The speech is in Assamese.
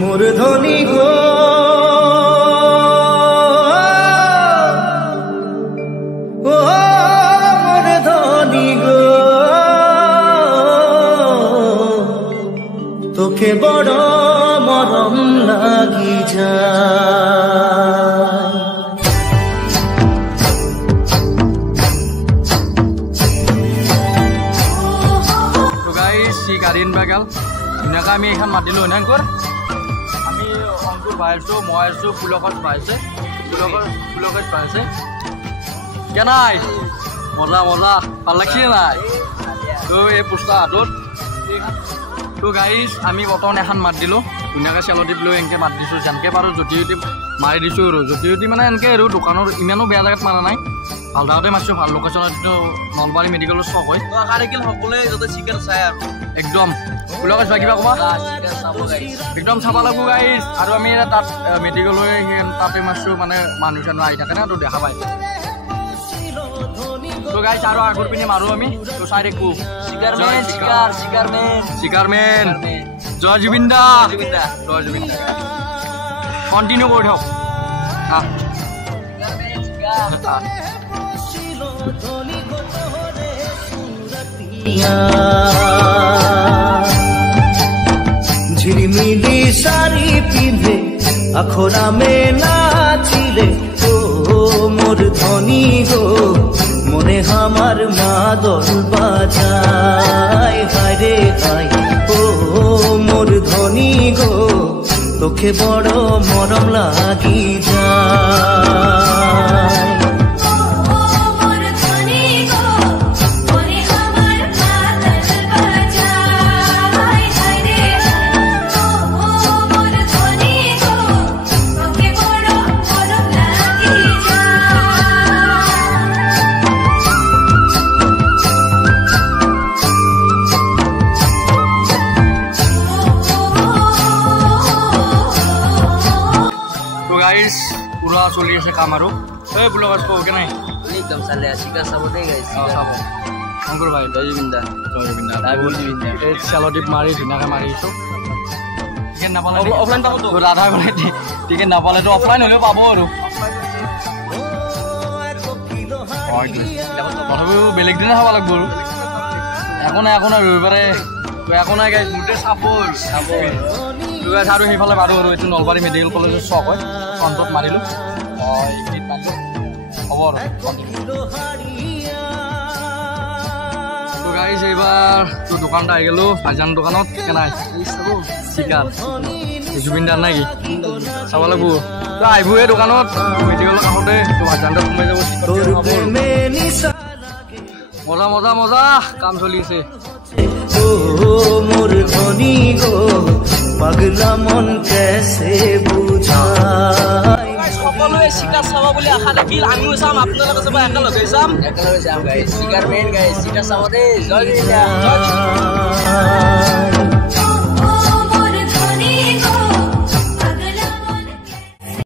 মোর ধনী গো ও মোর ধনী গো তোকে বড় মরম লাগি যায়। তো গাইস সি গাড়ীন বাগাল ধুনীয়াকৈ আমি এইখন মাতিলোঁ হয় অংকুৰ আমি অংকুৰ ভাই আছোঁ মই আছোঁ পুলকত পাইছে পুলকত পাইছে কেনাই মজা মজা ভাল লাগছে নাই তো এই পোষ্টা হাতত তো গাইজ আমি বৰ্তমান এখন মাত দিলোঁ ধুনীয়াকৈ চেলটিপ লৈ এনেকৈ মাত দিছোঁ যেনেকৈ পাৰোঁ জুতি জুতি মাৰি দিছোঁ আৰু জুতি মানে এনেকৈ আৰু দোকানৰ ইমানো বেয়া জেগাত মাৰা নাই ভাল জেগাতে মাৰিছোঁ ভাল লোকেশ্যনত এইটো নলবাৰী মেডিকেলৰ চক হয় সকলোৱে যাতে চিকেন চাই আৰু একদম পুলক আছে কিবা ক'বা একদম চাব লাগিব গাইজ আৰু আমি তাত মেডিকেললৈ তাতে মাৰিছোঁ মানে মানুহ চানুহ আহি থাকে না তো দেখা পায় তো গাইজ আৰু আগৰ পিনে মাৰোঁ আমি তো চাই দেখোঁ চিকাৰমেন জয় জুবিন দা জয় জুবিন দা কণ্টিনিউ কৰি থাকক ঝিলিমিলি শাড়ি পিঁধে আখরা মে নাচিলে ও মোর ধনী গো মনে আমার মাদল বাজায় হায় রে হায় ও মোর ধনী গো তোকে বড় মরম লাগি যায়। পুৰা চলি আছে কাম আৰু এই পুলক আছে ক'ব নাই একদম চালে চিকাৰ চাব দেই গাইছ চাব শংকৰ ভাই জয় জুবিন দা এই চেলটিপ মাৰি ধুনীয়াকৈ মাৰিছোঁ টিকেট নাপালে অফলাইন পাবতো ৰাধা মানে টিকেট নাপালেতো অফলাইন হ'লেও পাব আৰু তথাপিও বেলেগ দিনে চাব লাগিব আৰু একো নাই ৰবিবাৰে একো নাই গাইছ গোটেই চাব গাইছ আৰু সেইফালে মাৰোঁ আৰু এইটো নলবাৰী মেডিকেল কলেজৰ চক হয় ফ্ৰণ্টত মাৰিলোঁ হ'ব আৰু তো গাইছ এইবাৰ তোৰ দোকানত আহি গ'লোঁ ভাইজান দোকানত কেনাই চিকাৰ জুবিন দাৰ নাই কি চাব লাগিব তো আহিবই দোকানত মেডিকেলৰ কাষতে তো ভাইজানটো সোমাই যাব মজা মজা মজা কাম চলি আছে মোর ধনী গো পাগলা মন কেসে বুঝায় সকলোৱে চিকাৰ চাব বুলি আশা ৰাখিল আমিও চাম আপোনালোকে চাব একেলগে চাম গাইছ চিকাৰ মেইন গাইছ চিকাৰ চাব দেই জয় জুবিন দা